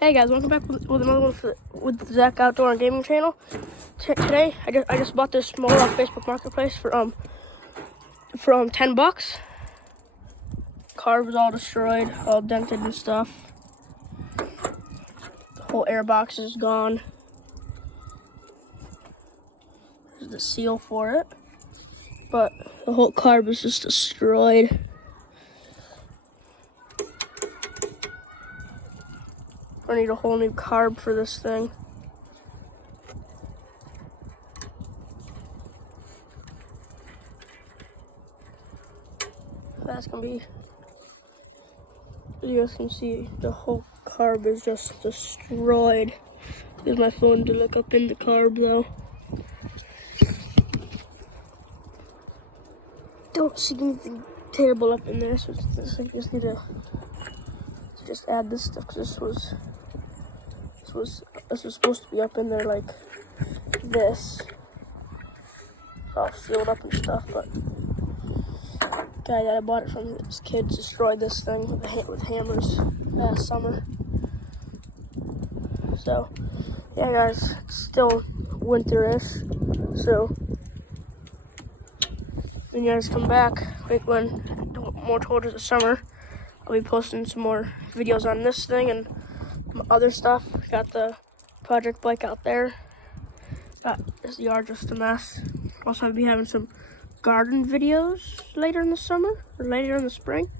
Hey guys, welcome back with another one with the Zach Outdoor and Gaming channel. Today, I just bought this mower off Facebook Marketplace for $10. Carb was all destroyed, all dented and stuff. The whole air box is gone. There's the seal for it, but the whole carb is just destroyed. I need a whole new carb for this thing. That's gonna be, you guys can see the whole carb is just destroyed. Use my phone to look up in the carb though. Don't see anything terrible up in there, so I just need to just add this stuff, because this was supposed to be up in there like this. It's all sealed up and stuff, but guy that I bought it from, his kids destroyed this thing with hammers last summer. So yeah guys, it's still winterish, so when you guys come back, when more towards the summer, I'll be posting some more videos on this thing and other stuff. Got the project bike out there. Got this yard just a mess. Also, I'll be having some garden videos later in the summer or later in the spring.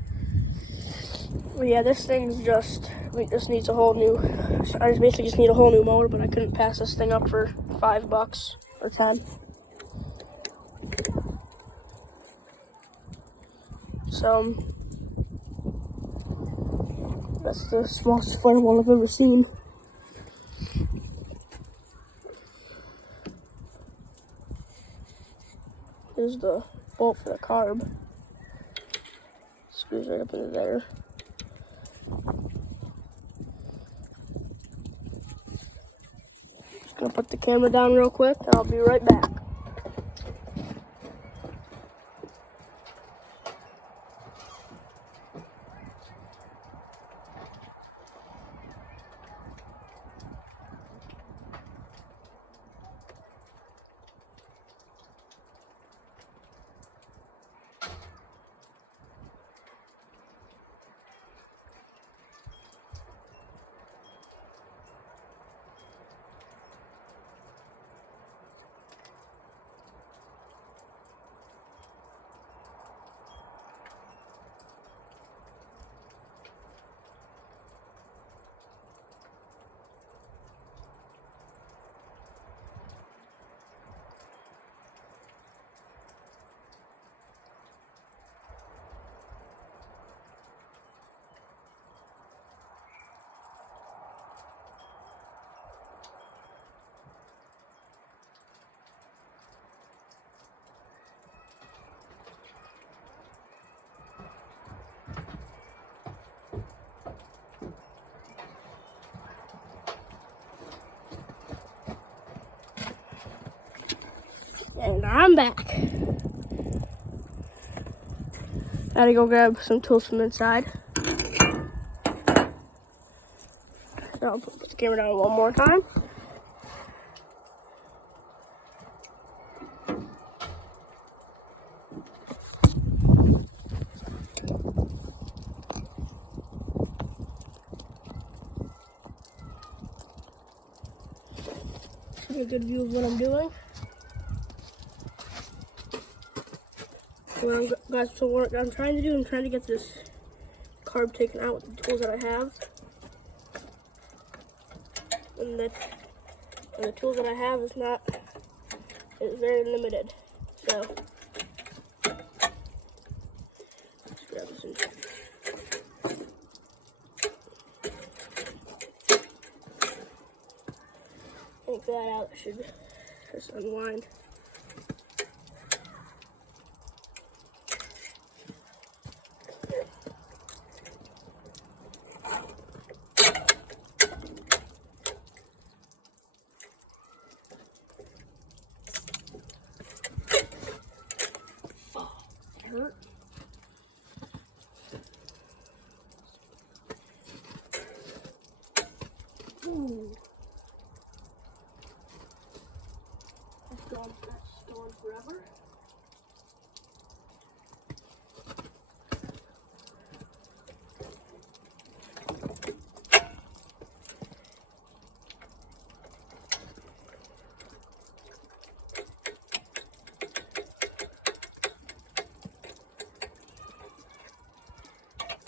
But yeah, this thing's just, this needs a whole new, I basically just need a whole new mower, but I couldn't pass this thing up for $5 or 10. So that's the smallest firewall I've ever seen. Here's the bolt for the carb. Screws right up into there. Just gonna put the camera down real quick and I'll be right back. And I'm back. Gotta go grab some tools from inside. Now I'll put the camera down one more time. Should be a good view of what I'm doing. Guys, so what I'm trying to do, I'm trying to get this carb taken out with the tools that I have. And the tools that I have is very limited. So let's grab this in. Take that out, it should just unwind. Hurt. Ooh. That's going forever.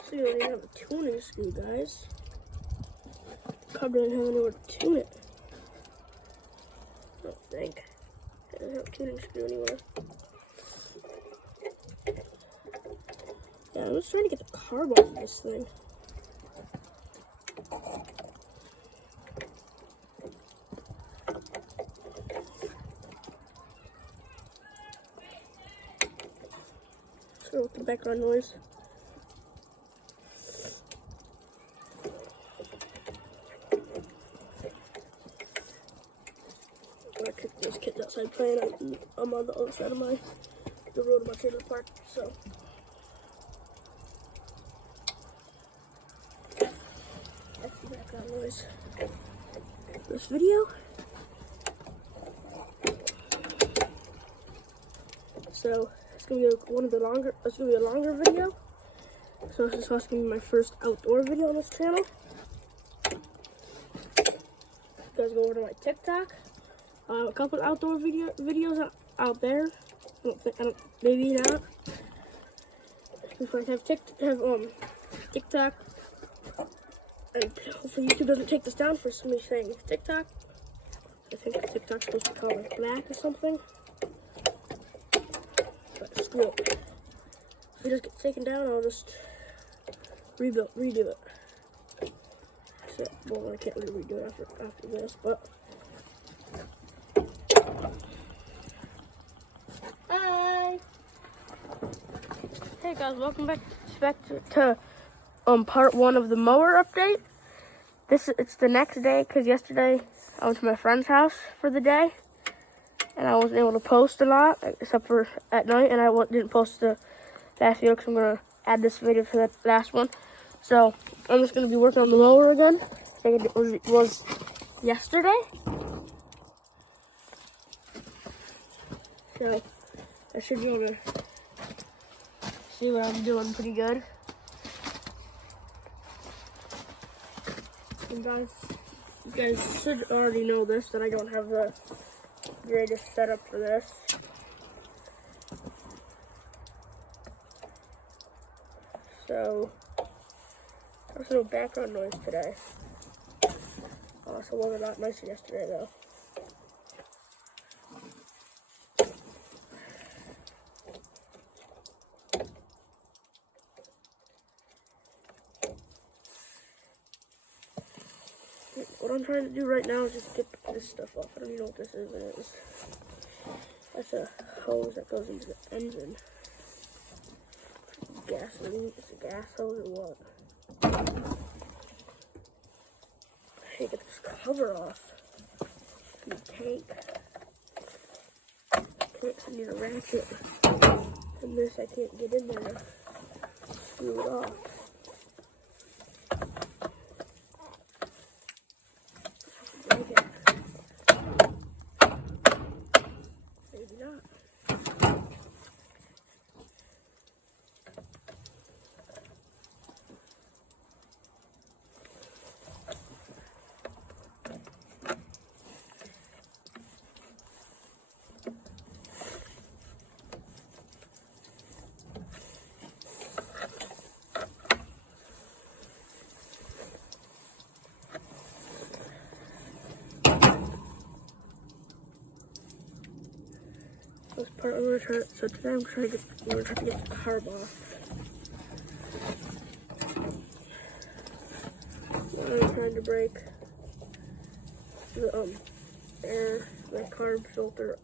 So you already have a tuning screw, guys. Cub doesn't have anywhere to tune it. I don't think. It doesn't have a tuning screw anywhere. Yeah, I'm just trying to get the carb off this thing. Sorry with the background noise. There's kids outside playing. I'm on the other side of the road of my trailer park, so that's the background noise. This video. So it's gonna be it's gonna be a longer video. So this is supposed to be my first outdoor video on this channel. You guys go over to my TikTok. A couple outdoor videos out there. Maybe not. If I have TikTok, and hopefully YouTube doesn't take this down for somebody saying TikTok. I think TikTok's supposed to be called like black or something. But screw it. If it just gets taken down, I'll just redo it. So, well, I can't really redo it after this, but. Hi. Hey guys, welcome back to part 1 of the mower update. It's the next day because yesterday I went to my friend's house for the day and I wasn't able to post a lot except for at night, and I didn't post the last video because I'm gonna add this video to the last one. So I'm just gonna be working on the mower again. I think it was yesterday. So I should be able to see what I'm doing pretty good. And guys, you guys should already know this, that I don't have the greatest setup for this. So, there's no background noise today. Also, was a lot nicer yesterday though. What I'm trying to do right now is just get this stuff off. I don't even know what this is. That's a hose that goes into the engine. Gasoline. It's a gas hose or what? I need to get this cover off. The tank. I need a ratchet. And this, I can't get in there to screw it off. Maybe not. This part I'm gonna try. So today we're trying to get the carb off. I'm trying to break the carb filter,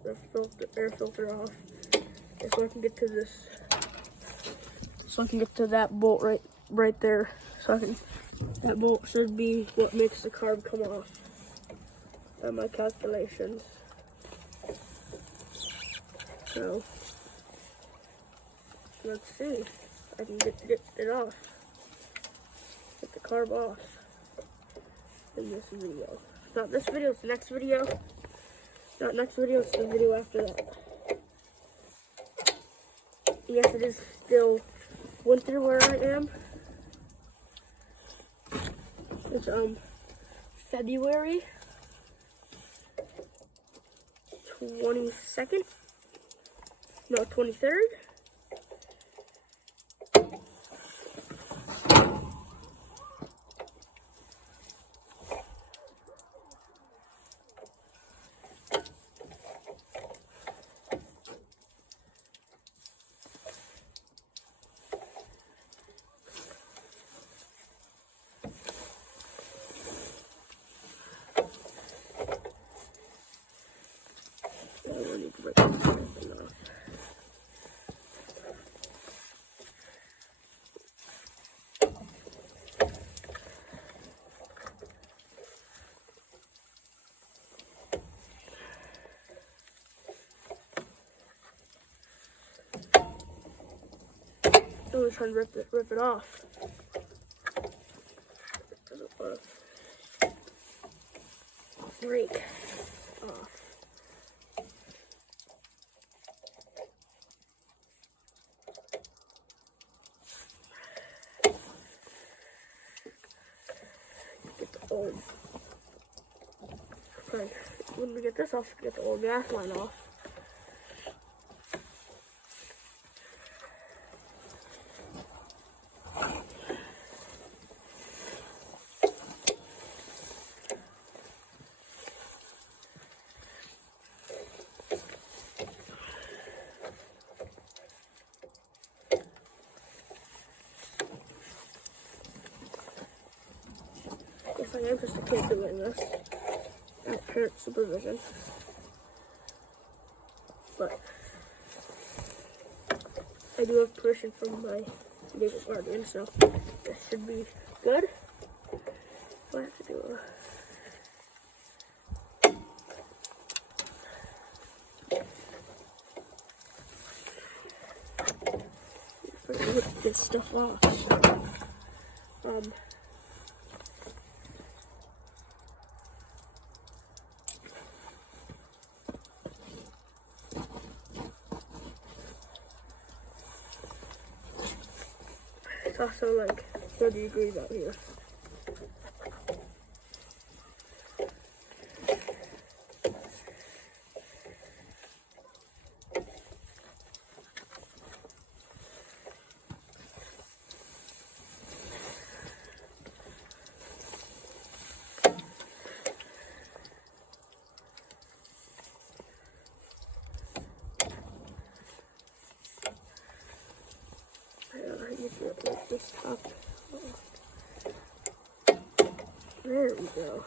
air filter off, and so I can get to this. So I can get to that bolt right there. That bolt should be what makes the carb come off. By my calculations. So let's see if I can get it off. Get the carb off. in this video. Not this video, it's the next video. Not next video, it's the video after that. Yes, it is still winter where I am. It's February 22nd. No, 23rd. I need to break this thing off. I'm gonna try and rip it off. It doesn't want to break off. Get the old. Okay, when we get this off, get the old gas line off. Yes, I am just a kid doing this. Without parent supervision. But I do have permission from my legal guardian, so this should be good. I have to do rip this stuff off. It's also like 30 degrees out here. I need to rip this top off. There we go.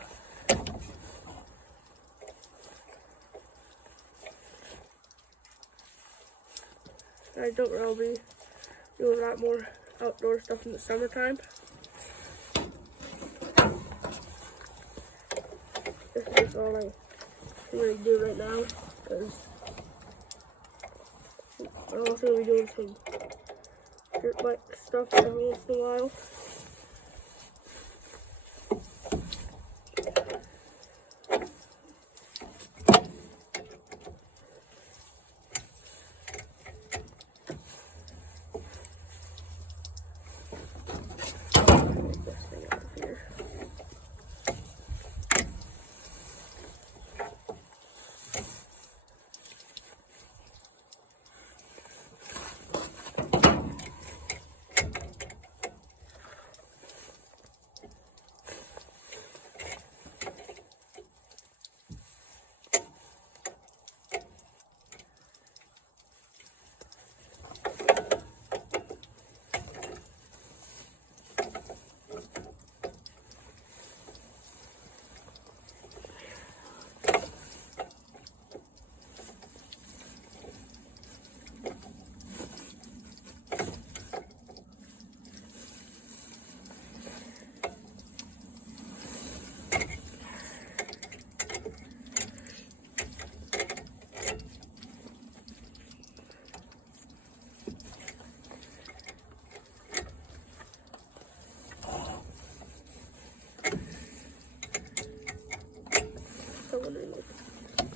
I don't really do a lot more outdoor stuff in the summertime. This is all I can really do right now, because I'm also going to be doing some dirt bike stuff every once in a while. Get this thing out of here.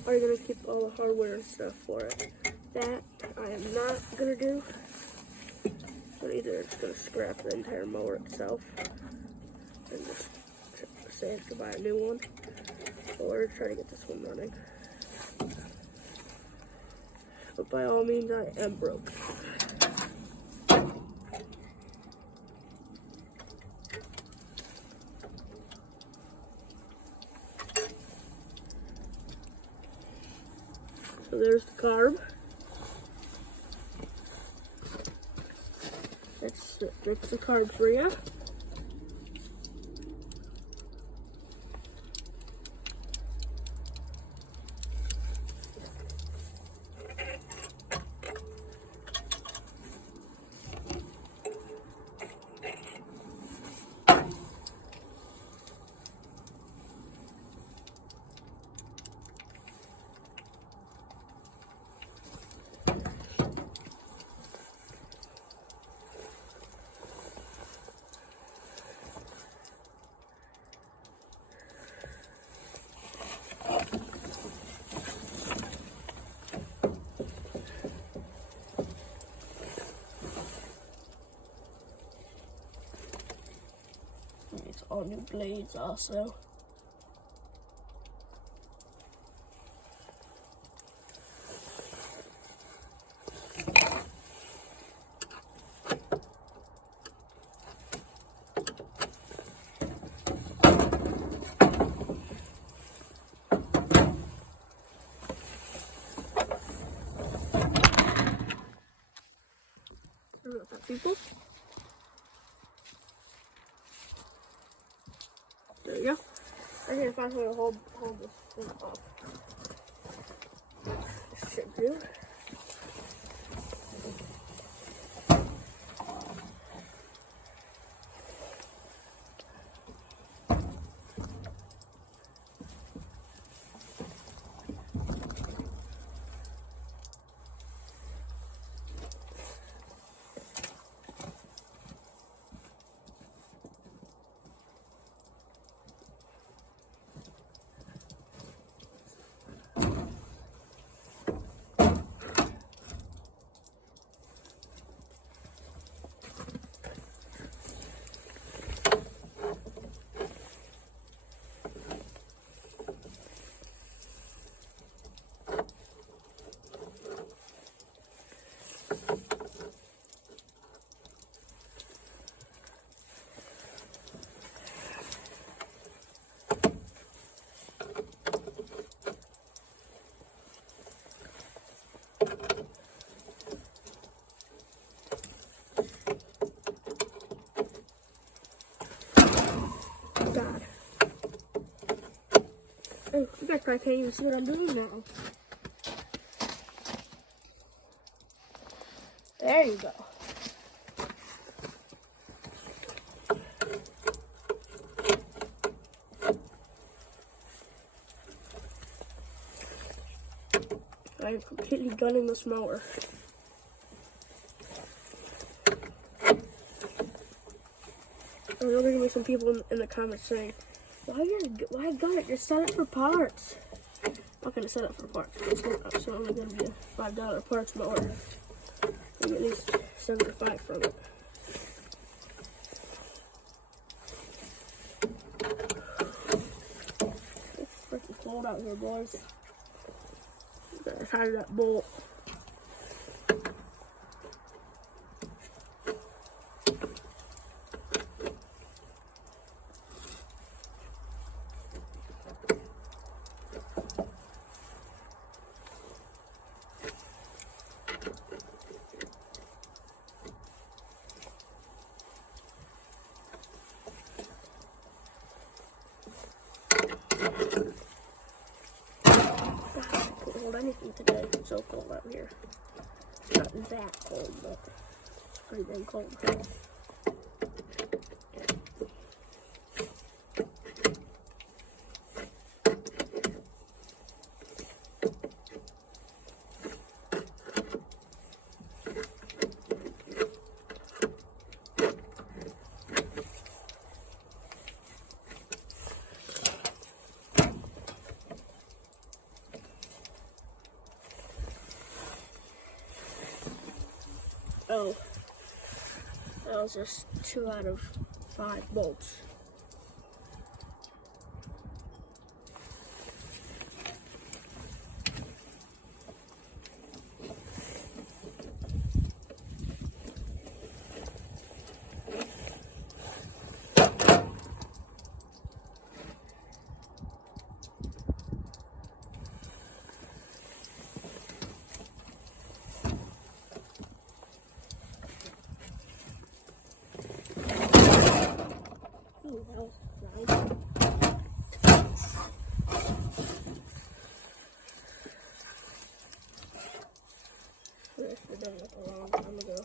are gonna keep all the hardware and stuff for it. That I am not gonna do. So either it's gonna scrap the entire mower itself and just say I have to buy a new one, or try to get this one running. But by all means, I am broke. So there's the carb. That's the carb for you. It's all new blades also. Sorry about that, people. There you go. I'm gonna find a way to hold this thing up. This should do. God. Oh, you guys probably can't even see what I'm doing now. There you go. I am completely gunning this mower. I know there are gonna be some people in the comments saying, why gun it? Just set it for parts. I'm not gonna set it for parts. It's only gonna be a $5 parts mower. Maybe at least $75 from it. It's freaking cold out here, boys. Gotta tie that bolt. Hold anything today. It's so cold out here. Not that cold, but it's pretty dang cold. was just 2 out of 5 bolts. Ooh, that was nice. This was done like a long time ago.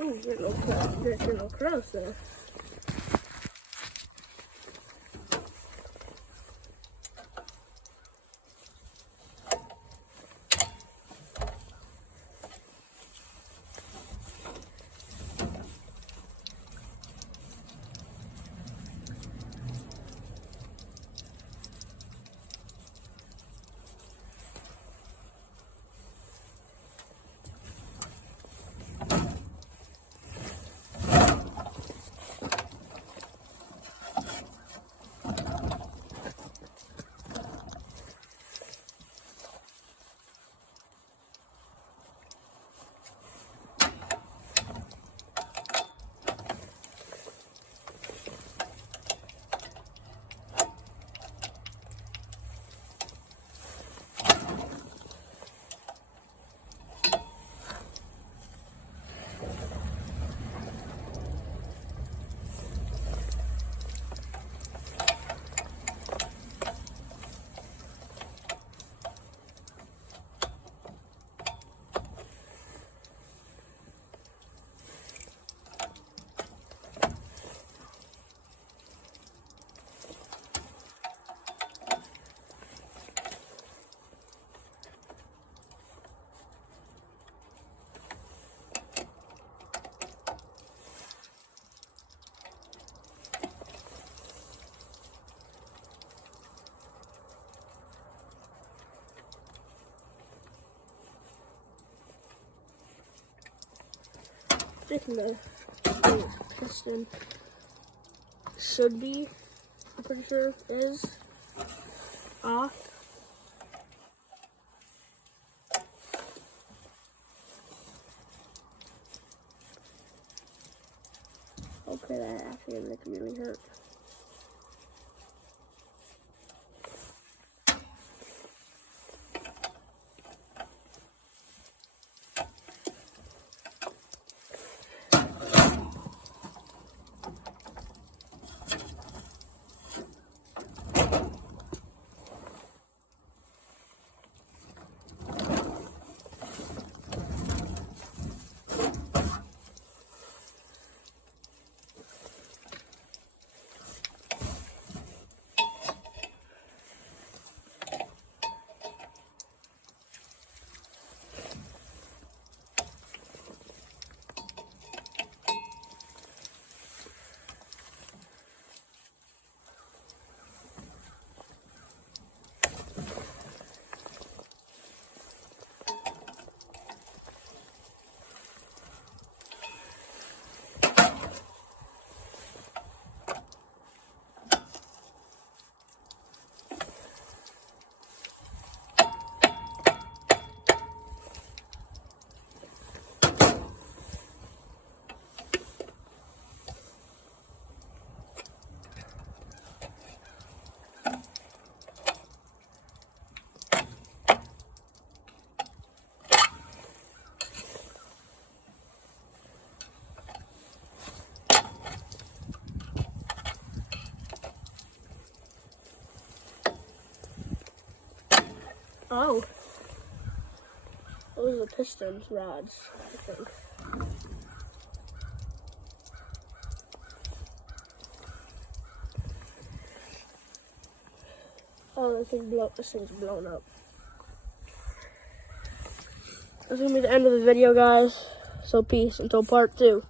Ooh, there's no crows there. Sticking the piston should be, I'm pretty sure, is off. Okay, that actually make me really hurt. Oh. Those are the pistons rods, I think. Oh, this thing's blown up. That's gonna be the end of the video, guys. So peace until part 2.